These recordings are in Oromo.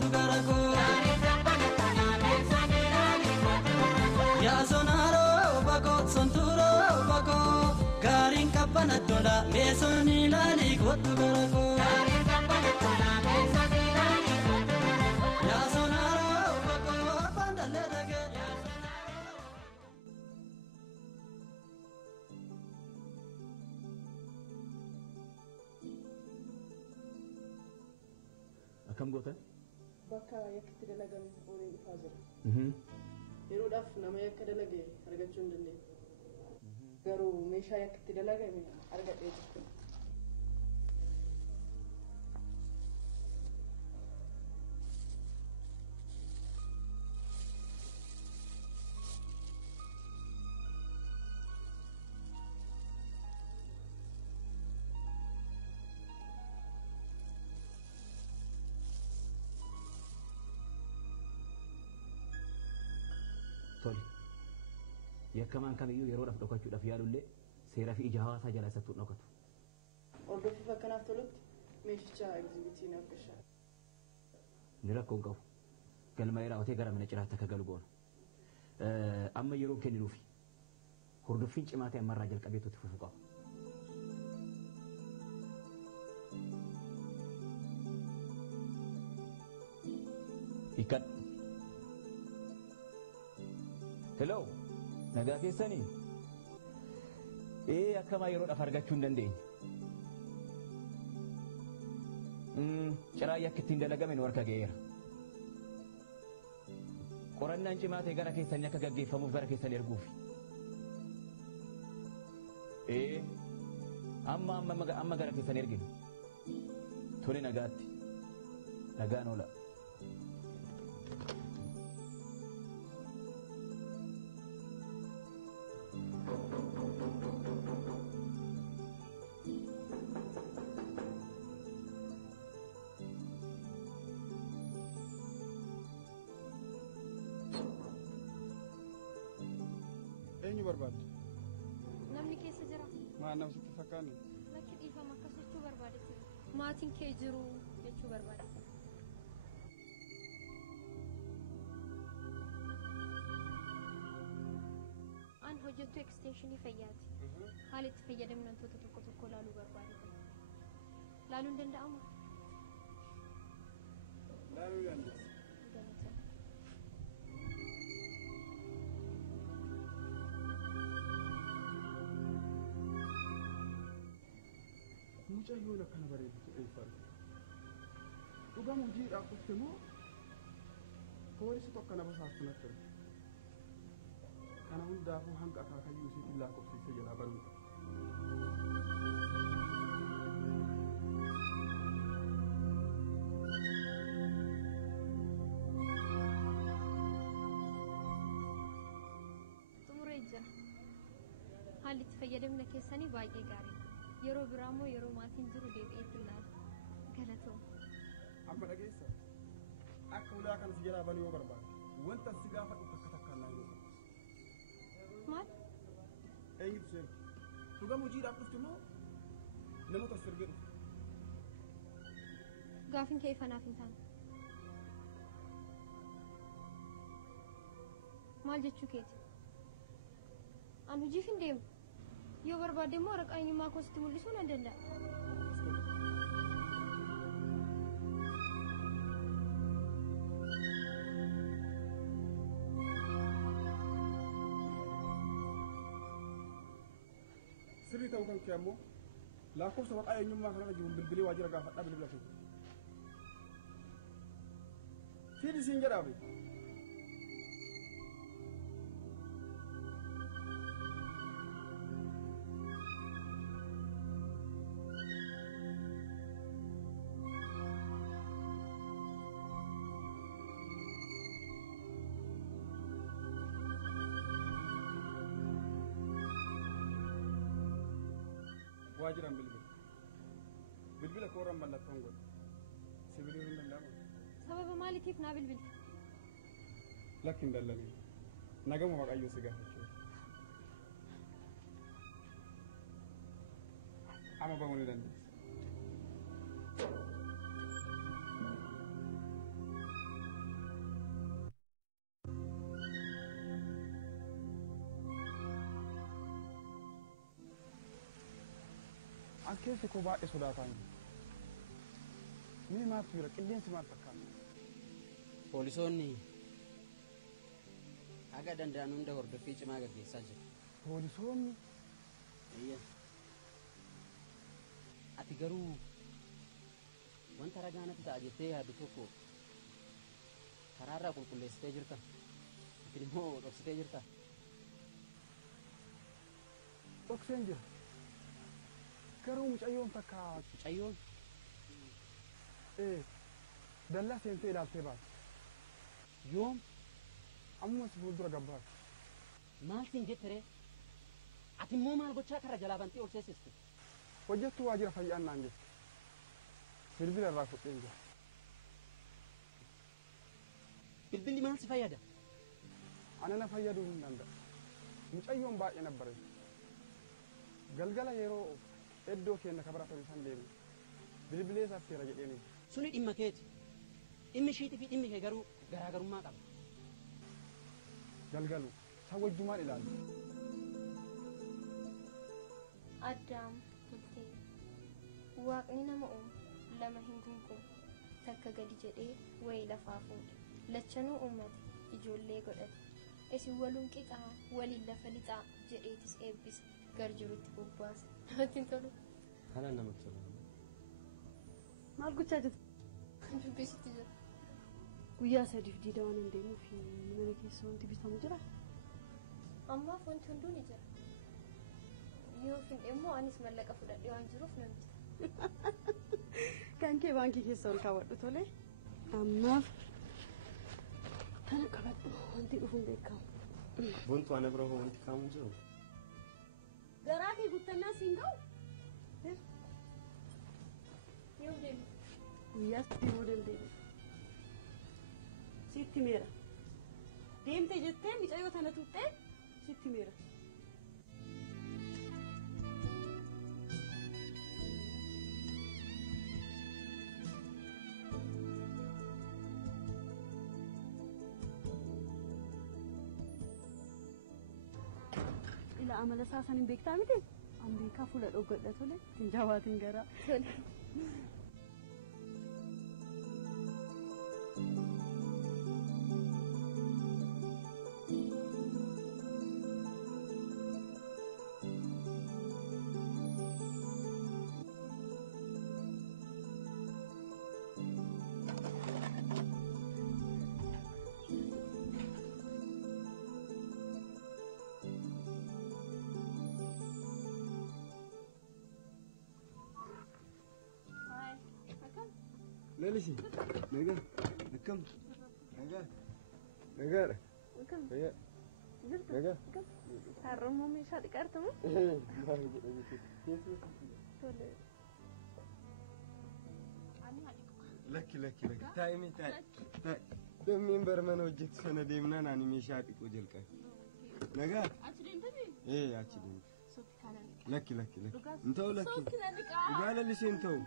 kottu garako Ya sonaro bako sonturo bako garin kapana tola mesoni lali kottu garako Ya sonaro bako pandale dage Akam goota? Bakka yakkitti dalagan oolii dhufaa jira. Yeroodhaaf nama yakka dalage argachuu hin dandeenye. Garuu meeshaa yakkitti dalagame argadhee jirtu. Tole. Yakkamaan kamiyyuu yeroodhaaf dhokachuudhaaf yaalullee seeraa fi ija hawaasaa jalaa isatti dhokatu. Hordofii fakkanaaf tolutti meeshicha egzibitii naaf gashaa. Ni rakkoo hin qabu. Galma raawwatee gara mana ciraatti akka galu goona. Amma yeroo kenninuufi hordoffiin cimaa ta'e ammarraa jalqabee itti fufuu qaba. Hiikan. Hello, nagaa keessanii? Akkamaa yeroodhaaf argachuu hin dandeenye. Ciraa yakki ittiin dalagame nu harka ga'eera. Qorannaan cimaa ta'e gara keessanii akka gaggeeffamuuf gara keessan erguufi. Amma gara keessan erginu. Tole nagaatti. Nagaan oola. Eenyu barbaadde? Namni keessa jira. Maal nama sitti fakkaanne? Lakki dhiifama akkas jechuu barbaadetti. Maatiin kee jiru jechuu barbaadetti. An hojjettu eksteenshinii fayyaati. Haala itti fayyadamni wantoota tokko tokko laaluu barbaadeta. Laaluun danda'amu? Laaluu dandeessa. Mucayyoon akkana bareedu dheeffatu. Dhugamu hojiidhaaf dhufte moo poolisi tokko nama saastuu natti ture. Kana hundaafuu hanga akaakayyuu isiitiin lakkoofsiisee jalaa baruudha. Xumuree jira. Haalli itti fayyadamna keessanii baay'ee gaariidha. Yeroo biraammoo yeroo maatiin jiru deebi'eetti ilaala. Galatoo. Amma dhageessa. Akka ulaa kana si jalaa banuu yoo barbaade wanta si gaafadhu takka takkaan naa yoo Maal? eenyutu seenu? Dhugamu hojiidhaaf dhufte moo namoota as sirgee dhufe? Gaafin kee ifanaaf hin taane. Maal jechuu keeti? An hojiif hin deemu. Yoo barbaade immoo waraqaa eenyummaa koo sitti mul'isuu nan danda'a. Sirrii ta'uu kan kee ammoo lakkoofsa maqaa eenyummaa kanarra jiru bilbilee waajjira gaafadhaa bilbila kee. Fiidi siin jedhaafi. Wajiran bilbila koran mallattoon godhe sibiilii hin danda'amu. Sababa maaliitiif naa bilbilta? Lakki hin dallanii nagama Waaqayyoo si gaafachuu. Amma bahuu ni dandeessa. keessi koo baay'ee sodaataa hin jiru. Mee maaltu jira qilleensi maal fakkaata? Poolisoonni haga danda'an hunda hordoffii cimaa gaggeessaa jiru. Poolisoonni? Eeyyan. Ati garuu wanta ragaa natti ta'a jettee yaaddu tokko karaarraa qulqulleessitee jirta. Ati immoo dhoksitee jirta. Dhokseen jira. Garuu mucayyoon takka. Mucayyoon? Dallaa seentee ilaaltee baate. Yoom? Ammas fuuldura gabbaate. Maal siin jettere? Ati immoo maal gochaa karra jalaa bantee ol seessistu? Hojjettuu waajjira fayyaa naan jette. Bilbila irraa fudheen jira. Bilbilli maal si fayyada? Ana na fayyaduu hin danda'a. Mucayyoon baay'ee na bareeda. Galgala yeroo iddoo keenya kabaratame san deemu. Bilbilee saafteera jedheen. Suni dhimma keeti. Dhimmi ishiitii fi dhimmi kee garuu garaagarummaa qaba. Galgalu isa wajjumaan ilaalu. Addaam bultee waaqni nama uumu lama hin gungu takka gadi jedhee wayii lafaa fuudhe lachanuu uummate ijoollee godhate isin waluun qixaa waliin lafa lixaa jedheetis eebbise gar jirutti bobbaase namatti tolu. Kana namatti tolu. Maal gochaa jirtu? Dubbisitti jira. Guyyaa sadiif diida waan hin deemuuf mana keessa wanti bitamu jira? Ammaaf wanti hunduu ni jira. Yoo fin immoo anis mallaqa fudhadhee waan jiruuf nan bita. Kan kee baankii keessa ol kaawwadhu tole. Ammaaf tana qabadhu wanti dhufuun beekamu. Buntu ana bira wanti kaamu jiru. Garaa kee guuttannaa siin ga'u? Yoo deemu. Guyyaa deemuu dandeenya. Sitti meera. Deemtee jettee mucayyoo tana tuuttee sitti meera. Ila amala saasan hin beektaa miti? An beekaa fuula dhoggodha tole. Hin jabaatin garaa. Lelisi, naga, nakam, naga, naga, naga, naga. Harroommoo meeshaa dhiqaartamu? Lakki. Taa'imi taa'i. Dammiin barmana hojjetu sana deemnaan ani meeshaa dhiquu jalqabe. Nagaa? Achi deemtanii? Achi deemte. Lakki. Hin lakki. Dhugaa lallisee hin ta'u.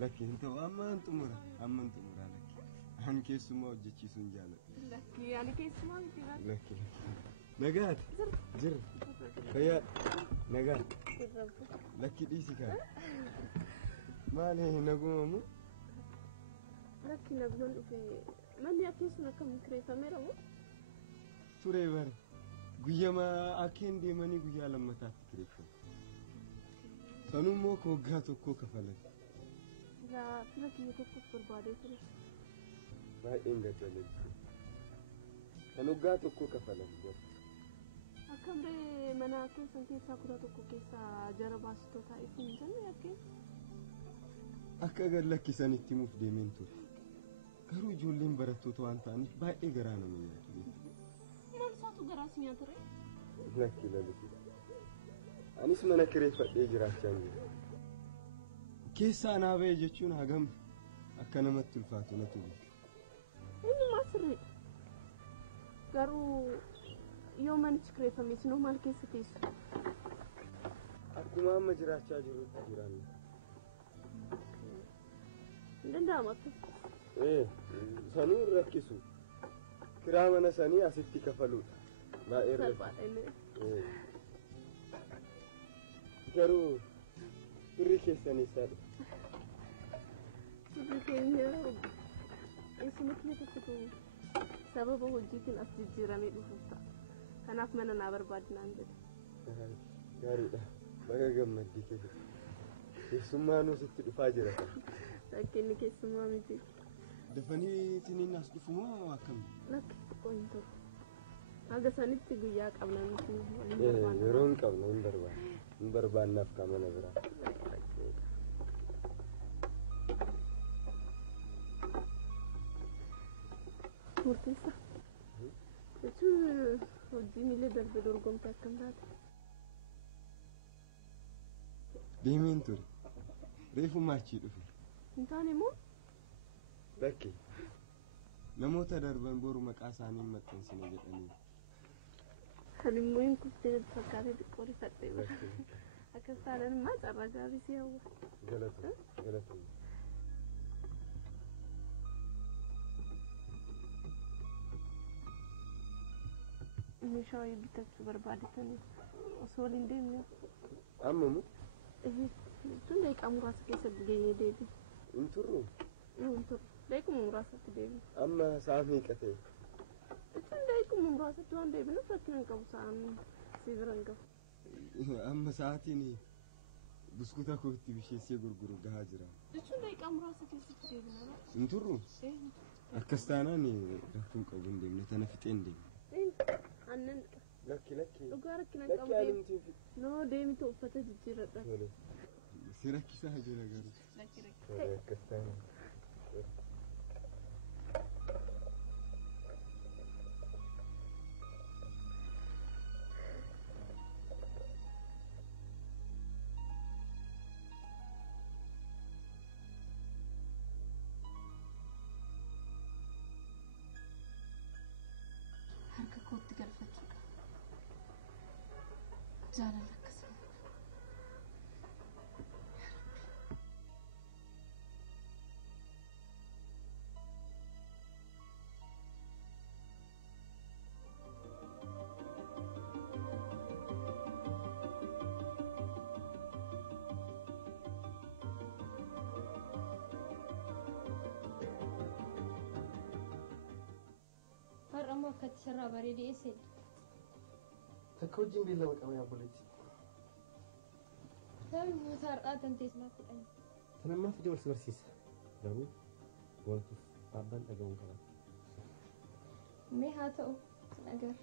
Lakki hin ta'u ammaan xumura lakki. Ani keessumaa hojjechiisuu hin jaalladhu. Lakki ani keessumaa miti laata? Lakki. Nagaati. Jirra. Fayyaa. Nagaa. Lakki dhiisi kaa. Maali nagumamu? Lakki naguman dhufe manni akkeessun akkam kireeffameera moo? Turee bare. Guyyamaa akkeen deemanii guyyaa lammataatti kireeffamu. Sanummoo waggaa tokkoo kafalan. Yaa fira kiyya tokkoof barbaadee ture. Baay'een gaddale. Kan waggaa tokkoo kafalan. Akkam bee mana keessan keessaa kutaa tokko keessaa jara baasitootaa ittiin hin jenne akkeen? Akka gad lakkisanitti himuuf deemeen ture. Garuu ijoolleen barattoota waan ta'aniif baay'ee garaa nama nyaatu. Maal isaatu garaa si nyaata ree? Lakki lalisi. Anis mana kireeffadhee jiraachaa jiru. Keessa anaa ba'e jechuun hagam akka namatti ulfaatu natu beeka. Inni maal sirriidha? Garuu yoo manichi kireeffame sinoo maal keessa teessu? Akkuma amma jiraachaa jirutti jiraanna. Hin danda'amu akkas. Sanuu hin rakkisu. Kiraa mana sanii asitti kafaluudha. Baay'ee salphaadha illee. garuu firri keessanii isaadha. Firri keenya eessuma kiyya tokkotu sababa hojiitiin as jijjiiramee dhufuuf ta'a. Kanaaf mana naa barbaadinaan jedhe. Gaariidha. Baga gammaddii keessa. Keessummaa nuus itti dhufaa jira. Rakkinni keessummaa miti. Dafanii tiniin as dhufu moo akkam? Lakki xiqqoo hin turu. Haga sanitti guyyaa qabna miti. Yeroo hin qabna hin barbaanna. Hin barbaannaaf kamana biraa. Murteessa. Jechuun hojiin illee darbe dorgomte akkam taate. Deemeen ture. Reefuma achii dhufe. Hin taane moo? Bakki. Namoota darban boru maqaa isaanii maxxansine jedhanii. Ani immoo hin kuftee fakkaatee xiqqoo rifadhee bara. Akkas taanaan immoo carraa gaarii si hawwa. Galata. Meeshaa wayii bitachuu barbaadetanii osoo waliin deemne. Amma moo? Jechuun daqiiqaa muraasa keessatti geenyee deebi. Hin turru? Hin turru. Daqiiquma muraasatti deebi. Amma sa'a meeqa ta'e? Jechuun daqiiquma muraasatti waan deebinuuf rakkina hin qabu sa'aan si bira hin gahu. Amma sa'aatiin buskuta kootti bisheessee gurguru gahaa jira. Jechuun daqiiqaa muraasa keessatti deebina. Hin turru? Akkas taanaan rakkoon qabu hin deemne tana fixeen deemne. Aannan lakki. Dhugaa rakkina hin qabu deemi. Noo deemitu uffata jijjiirradha. Si rakkisaa jira garuu. Lakki. Akkas taanaan. Harka kootti galfachuudha. Jaalala akkasii. Har'ammoo akkatti sirraa bareedee eessedha. Takka wajjin beellama qaba yaa boleetti. Sabni moota har'aa tan teesnaa kudhani. Tanammaa fide wal si barsiisa. Garuu wantuuf abbaan dhaga'uun qaba. Mee haa ta'u sin agarra.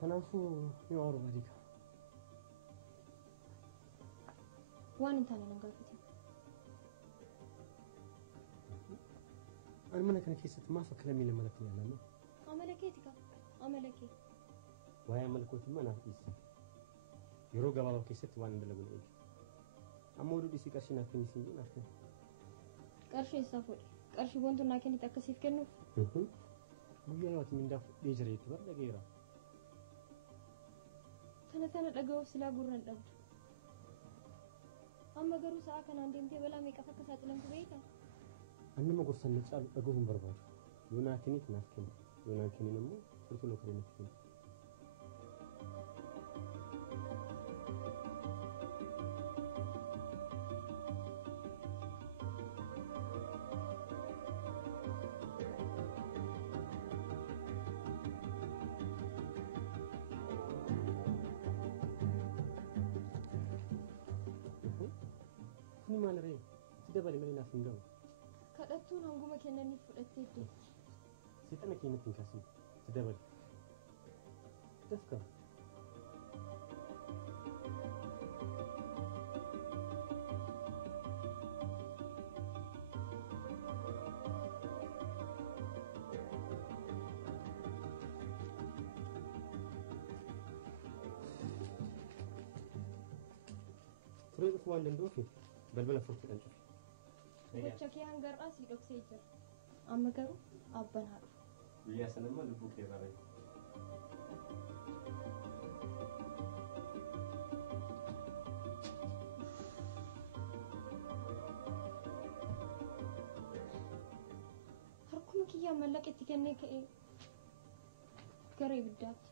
Kanaafuu yoo haaruu badii qaba. Waan hin taane nan gaafate. Ani mana kana keessatti maaf akka lammiilee malatti yaalama? Amala keeti qaba. Amala kee. Waa'ee amala kootii manaaf dhiisi. Yeroo gabaabaa keessatti waan hin dalaguun eegi. Amma oduu dhiisii qarshii naaf kenni siin naaf kenni. Qarshii eessaa fuudhe? Qarshii wantu naa kennite akkasiif kennuuf? Guyyaa yoo ati mindaa fudhee jira jetti bara dhageera. Tana dhaga'uuf silaa gurra hin dhabdu. Amma garuu sa'a kanaan deemtee balaa meeqaf akka saaxilamtu beektaa? Ani nama gorsan na caalu dhaga'uu hin barbaadu. Yoo naa kennite naaf kenni. Yoo naa kennin immoo turtuloo kalee natti kenni. Kuni maal ree? Itti dabale malee naaf hin gahu. Kadhattuun hanguma kennaniif fudhattee deetti. Seexana keenyatti hin kaasin. Itti dabale. Dafka. Turee dhufuu waan danda'uuf balbala furtuudhaan cufi. Gocha kee hangarraa sii dhoksee jira. Amma garuu abbaan haa dhufu. Guyyaa sanammaa lubbuu kee irraa bahe. Harkuma kiyyaa mallaqa itti kennee ka'ee gara ibiddaatti.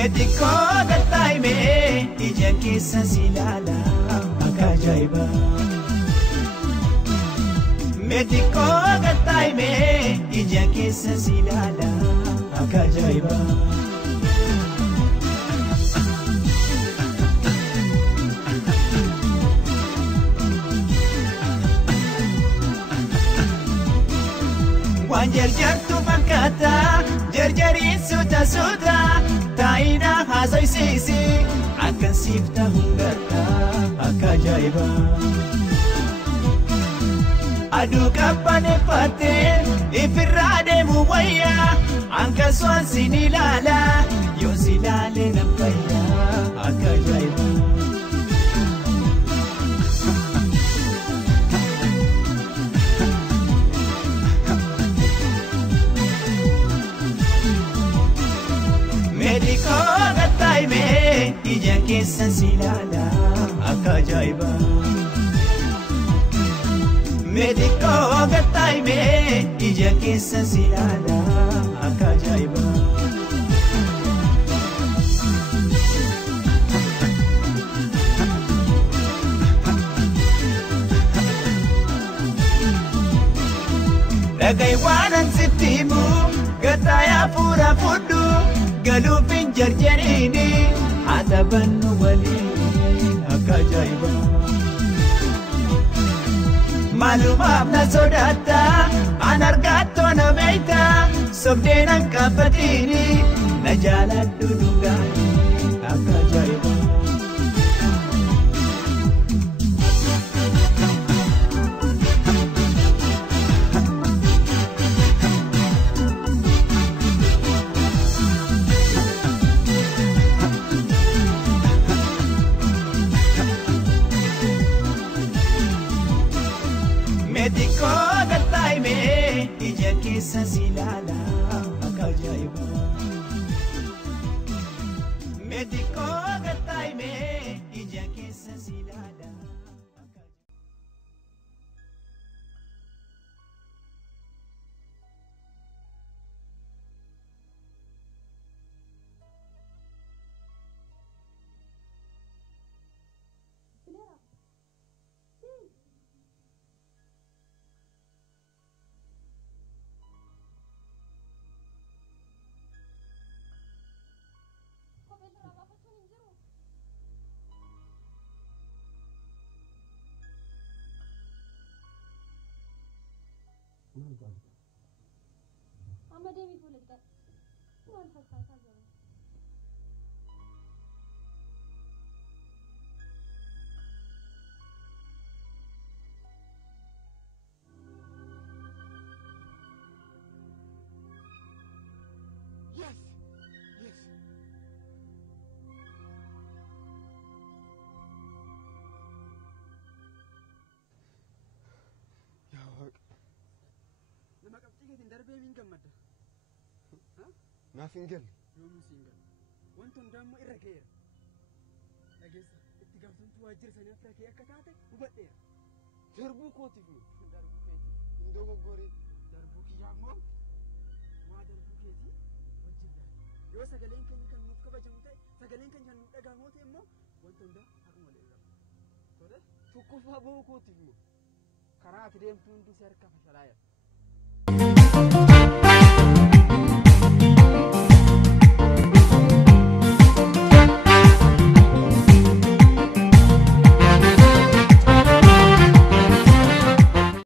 Meetikoo gattaa'imee ija keessa si ilaala akka ajaa'iba. Meetikoo gattaa'imee ija keessa si ilaala akka ajaa'iba. Waan jarjartu fakkaata jarjariin suuta taa'ina haasa'isiisi akka siif ta'uun garta akka ajaa'iba. Aduu qabbaneeffattee ifirraa deemu wayyaa akkasumas sin ilaala yoo si ilaalee nan fayyaa akka ajaa'iba. Meetikoo gattaa'imee ija keessa si ilaala akka ajaa'iba. Meetikoo gattaa'imee ija keessa si ilaala akka ajaa'iba. Dhaga'i waanan sitti himu gattaayaa fuura fudhu. Galuufin jarjariini haadha bannu waliin akka ajaa'iba. Maalumaaf na sodaata an argattoo na beeyta sobdeen an qabbatiini na jaaladhu dhugaanii akka ajaa'iba. Meetikoo gattaa'imee ija keessa si ilaala akka ajaa'iba. Meetikoo gattaa'imee ija keessa si ilaala akka ajaa'iba. Amma deemii fuuldura maal fakkaataa jira? Yes. Yaa Waaqa. Nama qabxii keetiin darbee miin gammadda. Naaf hin galle. Yoomuu si hin galle. Wanta hundaa immoo irra ga'eera. Dhageessa itti gaafatamtuu waajjira sanii afra kee akka taate hubadheera. Darbuu kootiif nu. Darbuu keetii. Hin dogoggoree. Darbuu kiyyaa immoo waa darbuu keetii wajjin laala. Yoo sagaleen keenya kan nuuf kabajamu ta'e sagaleen keenya kan nuuf dhagahamu ta'e immoo wanta hundaa har'uma malee irra. Tole tokkoffaa ba'uu kootiif immoo karaa ati deemtu hundi si harka fashalaa'eera.